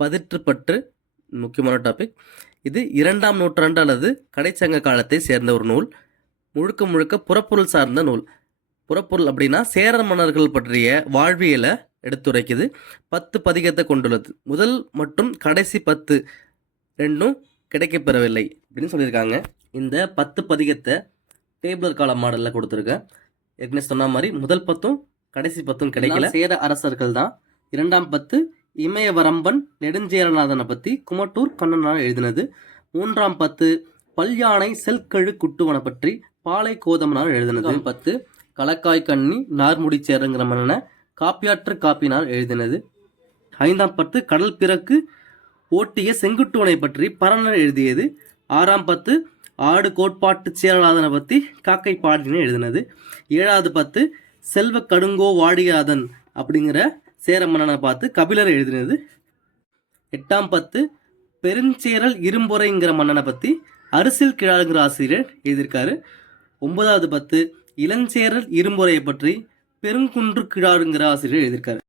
பதிற்றுப்பற்று முக்கியமான டாபிக். இது 2ஆம் நூற்றாண்டு அல்லது கடைச்சங்க காலத்தை சேர்ந்த ஒரு நூல். முழுக்க முழுக்க புறப்பொருள் சார்ந்த நூல். புறப்பொருள் அப்படின்னா சேர மன்னர்கள் பற்றிய வாழ்வியலை எடுத்துரைக்குது. 10 பதிகத்தை கொண்டுள்ளது. முதல் மற்றும் கடைசி 10 ரெண்டும் கிடைக்கப்பெறவில்லை அப்படின்னு சொல்லியிருக்காங்க. இந்த 10 பதிகத்தை டேபிளர் கால மாடலில் கொடுத்துருக்கேன். ஏற்கனவே சொன்ன மாதிரி முதல் 10ம் கடைசி 10ம் கிடைக்கல. சேர அரசர்கள் தான். 2ஆம் 10 இமயவரம்பன் நெடுஞ்சேரநாதனை பற்றி குமட்டூர் கண்ணனால் எழுதினது. 3ஆம் 10 பல்யானை செல்கழு குட்டுவனை பற்றி பாலை கோதமனால் எழுதினது. 10 களக்காய் கண்ணி நார்முடி சேருங்கிற மன்னனை காப்பியாற்று காப்பினால் எழுதினது. 5ஆம் 10 கடல் பிறக்கு ஓட்டிய செங்குட்டுவனை பற்றி பரணர் எழுதியது. 6ஆம் 10 ஆடு கோட்பாட்டு சேரநாதனை பற்றி காக்கை பாடின எழுதினது. 7வது 10 செல்வ கடுங்கோ வாடியாதன் அப்படிங்கிற சேர மன்னனை பார்த்து கபிலர் எழுதினது. 8ஆம் 10 பெருஞ்சேரல் இரும்பொறைங்கிற மன்னனை பற்றி அரசியல் கிழாருங்கிற ஆசிரியர் எழுதியிருக்காரு. 9வது 10 இளஞ்சேரல் இரும்பொறையை பற்றி பெருங்குன்று கிழாருங்கிற ஆசிரியர் எழுதியிருக்காரு.